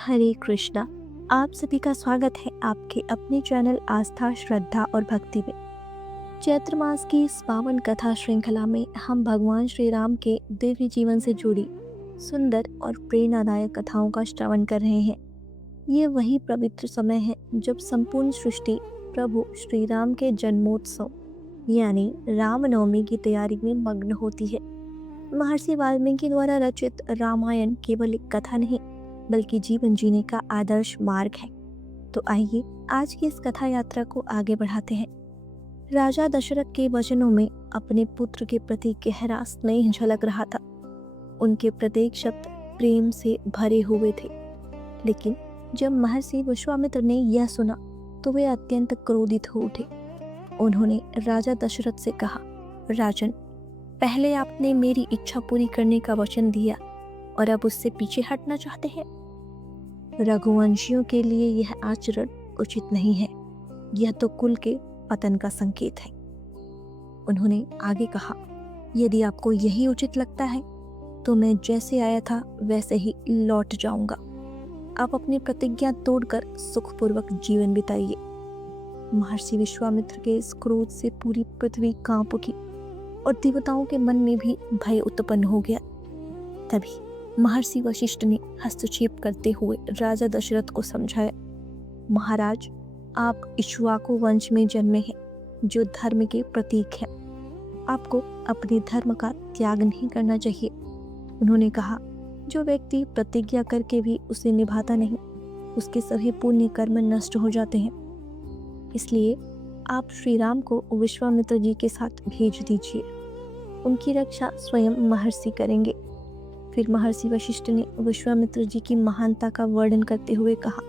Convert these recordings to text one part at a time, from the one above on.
हरे कृष्णा। आप सभी का स्वागत है आपके अपने चैनल आस्था, श्रद्धा और भक्ति में। चैत्र मास की इस पावन कथा श्रृंखला में हम भगवान श्री राम के दिव्य जीवन से जुड़ी सुंदर और प्रेरणादायक कथाओं का श्रवण कर रहे हैं। ये वही पवित्र समय है जब संपूर्ण सृष्टि प्रभु श्री राम के जन्मोत्सव यानी रामनवमी की तैयारी में मग्न होती है। महर्षि वाल्मीकि द्वारा रचित रामायण केवल एक कथा नहीं बल्कि जीवन जीने का आदर्श मार्ग है। तो आइए आज की इस कथा यात्रा को आगे बढ़ाते हैं। राजा दशरथ के वचनों में अपने पुत्र के प्रति गहरा स्नेह झलक रहा था। उनके प्रत्येक शब्द प्रेम से भरे हुए थे। लेकिन जब महर्षि विश्वामित्र ने यह सुना तो वे अत्यंत क्रोधित हो उठे। उन्होंने राजा दशरथ से कहा, राजन, पहले आपने मेरी इच्छा पूरी करने का वचन दिया और अब उससे पीछे हटना चाहते हैं। रघुवंशियों के लिए यह आचरण उचित नहीं है। यह तो कुल के पतन का संकेत है। उन्होंने आगे कहा, यदि आपको यही उचित लगता है तो मैं जैसे आया था वैसे ही लौट जाऊंगा। आप अपनी प्रतिज्ञा तोड़कर सुखपूर्वक जीवन बिताइए। महर्षि विश्वामित्र के इस क्रोध से पूरी पृथ्वी कांप उठी और देवताओं के मन में भी भय उत्पन्न हो गया। तभी महर्षि वशिष्ठ ने हस्तक्षेप करते हुए राजा दशरथ को समझाया, महाराज, आप इक्ष्वाकु वंश में जन्मे हैं जो धर्म के प्रतीक हैं। आपको अपने धर्म का त्याग नहीं करना चाहिए। उन्होंने कहा, जो व्यक्ति प्रतिज्ञा करके भी उसे निभाता नहीं, उसके सभी पुण्य कर्म नष्ट हो जाते हैं। इसलिए आप श्री राम को विश्वामित्र जी के साथ भेज दीजिए। उनकी रक्षा स्वयं महर्षि करेंगे। फिर महर्षि वशिष्ठ ने विश्वामित्र जी की महानता का वर्णन करते हुए कहा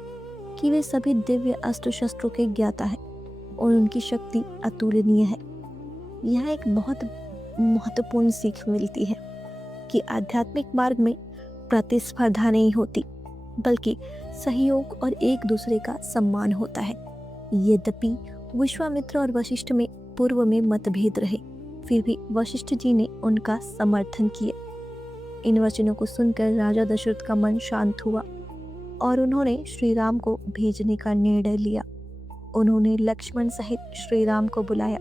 कि वे सभी दिव्य अस्त्र शस्त्रों के ज्ञाता हैं और उनकी शक्ति अतुलनीय है। यह एक बहुत महत्वपूर्ण सीख मिलती है कि आध्यात्मिक मार्ग में प्रतिस्पर्धा नहीं होती बल्कि सहयोग और एक दूसरे का सम्मान होता है। यद्यपि विश्वामित्र और वशिष्ठ में पूर्व में मतभेद रहे, फिर भी वशिष्ठ जी ने उनका समर्थन किया। इन वचनों को सुनकर राजा दशरथ का मन शांत हुआ और उन्होंने श्री राम को भेजने का निर्णय लिया। उन्होंने लक्ष्मण सहित श्री राम को बुलाया।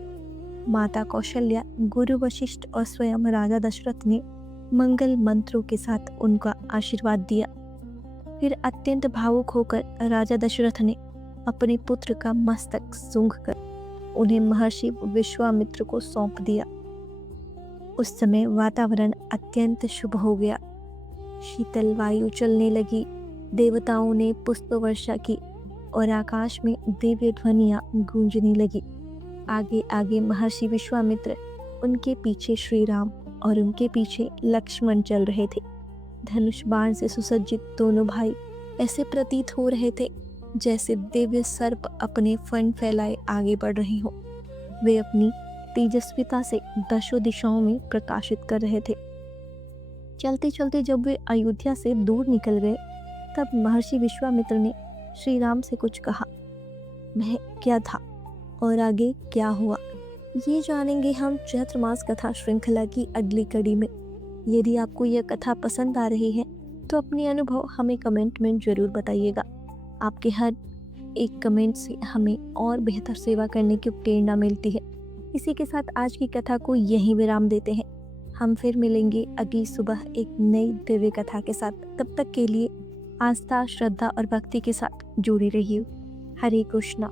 माता कौशल्या, गुरु वशिष्ठ और स्वयं राजा दशरथ ने मंगल मंत्रों के साथ उनका आशीर्वाद दिया। फिर अत्यंत भावुक होकर राजा दशरथ ने अपने पुत्र का मस्तक सूंघकर उन्हें महर्षि विश्वामित्र को सौंप दिया। उस समय वातावरण अत्यंत शुभ हो गया। शीतल वायु चलने लगी, देवताओं ने पुष्प वर्षा की और आकाश में दिव्य ध्वनियां गूंजने लगी। आगे आगे महर्षि विश्वामित्र, उनके पीछे श्री राम और उनके पीछे लक्ष्मण चल रहे थे। धनुष बाण से सुसज्जित दोनों भाई ऐसे प्रतीत हो रहे थे जैसे दिव्य सर्प अपने फन फैलाए आगे बढ़ रहे हों। वे अपनी तेजस्विता से दशों दिशाओं में प्रकाशित कर रहे थे। चलते चलते जब वे अयोध्या से दूर निकल गए तब महर्षि विश्वामित्र ने श्री राम से कुछ कहा। वह क्या था और आगे क्या हुआ, ये जानेंगे हम चैत्र मास कथा श्रृंखला की अगली कड़ी में। यदि आपको यह कथा पसंद आ रही है तो अपने अनुभव हमें कमेंट में जरूर बताइएगा। आपके हर एक कमेंट से हमें और बेहतर सेवा करने की प्रेरणा मिलती है। इसी के साथ आज की कथा को यहीं विराम देते हैं। हम फिर मिलेंगे अगली सुबह एक नई दिव्य कथा के साथ। तब तक के लिए आस्था, श्रद्धा और भक्ति के साथ जुड़ी रहिए। हरे कृष्णा।